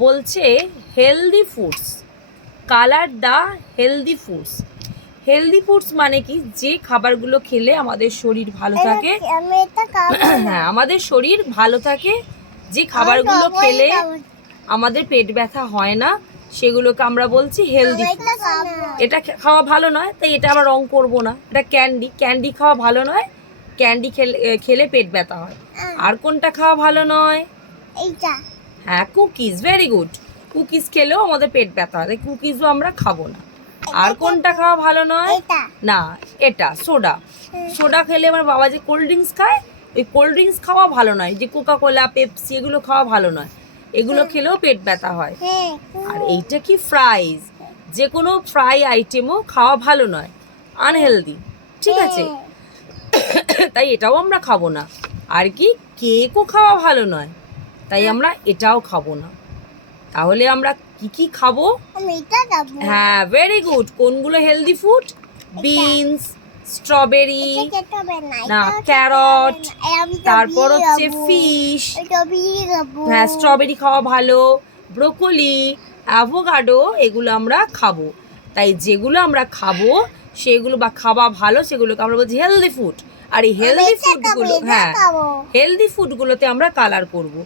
বলছে healthy foods, colour the healthy foods. Healthy foods মানে কি, যে খাবারগুলো খেলে আমাদের শরীর ভালো থাকে। হ্যাঁ, আমাদের শরীর ভালো থাকে, যে খাবারগুলো খেলে আমাদের পেট ব্যথা হয় না, সেগুলোকে আমরা বলছি হেলদি ফুড। এটা খাওয়া ভালো নয়, তাই এটা আমরা রং করব না। এটা ক্যান্ডি, ক্যান্ডি খাওয়া ভালো নয়, ক্যান্ডি খেলে পেট ব্যথা হয়। আর কোনটা খাওয়া ভালো নয়? এইটা। হ্যাঁ, কুকিজ, ভেরি গুড। কুকিজ খেলেও আমাদের পেট ব্যথা হয়, তাই কুকিজও আমরা খাবো না। আর কোনটা খাওয়া ভালো নয়? না, এটা সোডা। সোডা খেলে আমার বাবা যে কোল্ড ড্রিঙ্কস খায়, ওই কোল্ড ড্রিঙ্কস খাওয়া ভালো নয়। যে কোকা কোলা, পেপসি, এগুলো খাওয়া ভালো নয়, এগুলো খেলেও পেট ব্যথা হয়। আর এইটা কি, ফ্রাইজ। যে কোনো ফ্রাই আইটেমও খাওয়া ভালো নয়, আনহেলদি, ঠিক আছে? তাই এটাও আমরা খাবো না। আর কি, কেকও খাওয়া ভালো নয়, তাই আমরা এটাও খাবো না। তাহলে আমরা কি কি খাবো? হ্যাঁ, ভেরি গুড। কোনগুলো হেলদি ফুড? বিনস, স্ট্রবেরি, না ক্যারট, তারপর হচ্ছে ফিশ। হ্যাঁ, স্ট্রবেরি খাওয়া ভালো, ব্রোকলি, অ্যাভোকাডো, এগুলো আমরা খাবো। তাই যেগুলো আমরা খাবো সেগুলো বা খাওয়া ভালো, সেগুলোকে আমরা বলছি হেলদি ফুড। আর এই হেলদি ফুডগুলো, হ্যাঁ, হেলদি ফুডগুলোতে আমরা কালার করবো।